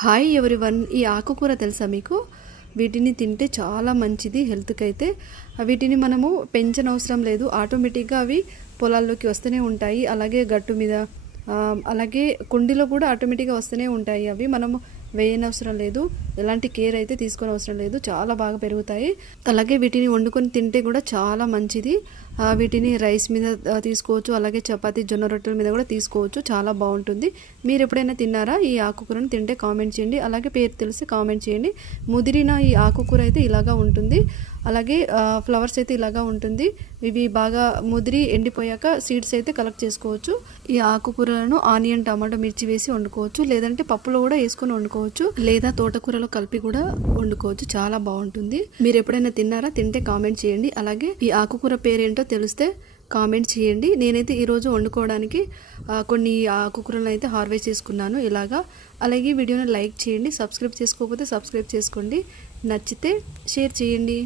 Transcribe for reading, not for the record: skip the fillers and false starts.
Hi everyone, ఈ ఆకుకూర తెలుసా మీకు? వీటిని తింటే చాలా మంచిది హెల్త్కి. అయితే వీటిని మనము పెంచనవసరం లేదు, ఆటోమేటిక్గా అవి పొలాల్లోకి వస్తూనే ఉంటాయి. అలాగే గట్టు మీద అలాగే కుండీలో కూడా ఆటోమేటిక్గా వస్తూనే ఉంటాయి. అవి మనము వేయనవసరం లేదు, ఎలాంటి కేర్ అయితే తీసుకొని అవసరం లేదు, చాలా బాగా పెరుగుతాయి. అలాగే వీటిని వండుకొని తింటే కూడా చాలా మంచిది. వీటిని రైస్ మీద తీసుకోవచ్చు, అలాగే చపాతీ జొన్న రొట్టెల మీద కూడా తీసుకోవచ్చు, చాలా బాగుంటుంది. మీరు ఎప్పుడైనా తిన్నారా? ఈ ఆకుకూరను తింటే కామెంట్ చేయండి, అలాగే పేరు తెలిసి కామెంట్ చేయండి. ముదిరిన ఈ ఆకుకూర అయితే ఇలాగా ఉంటుంది, అలాగే ఫ్లవర్స్ అయితే ఇలాగా ఉంటుంది. ఇవి బాగా ముదిరి ఎండిపోయాక సీడ్స్ అయితే కలెక్ట్ చేసుకోవచ్చు. ఈ ఆకుకూరలను ఆనియన్, టమాటో, మిర్చి వేసి వండుకోవచ్చు, లేదంటే పప్పులో కూడా వేసుకొని వండుకోవచ్చు, లేదా తోటకూరలో కలిపి కూడా వండుకోవచ్చు, చాలా బాగుంటుంది. మీరు ఎప్పుడైనా తిన్నారా? తింటే కామెంట్ చేయండి. అలాగే ఈ ఆకుకూర పేరేంటో తెలిస్తే కామెంట్ చేయండి. నేనైతే ఈరోజు వండుకోవడానికి కొన్ని ఆకుకూరలను అయితే హార్వెస్ట్ చేసుకున్నాను ఇలాగా. అలాగే వీడియోని లైక్ చేయండి, సబ్స్క్రైబ్ చేసుకోకపోతే సబ్స్క్రైబ్ చేసుకోండి, నచ్చితే షేర్ చేయండి.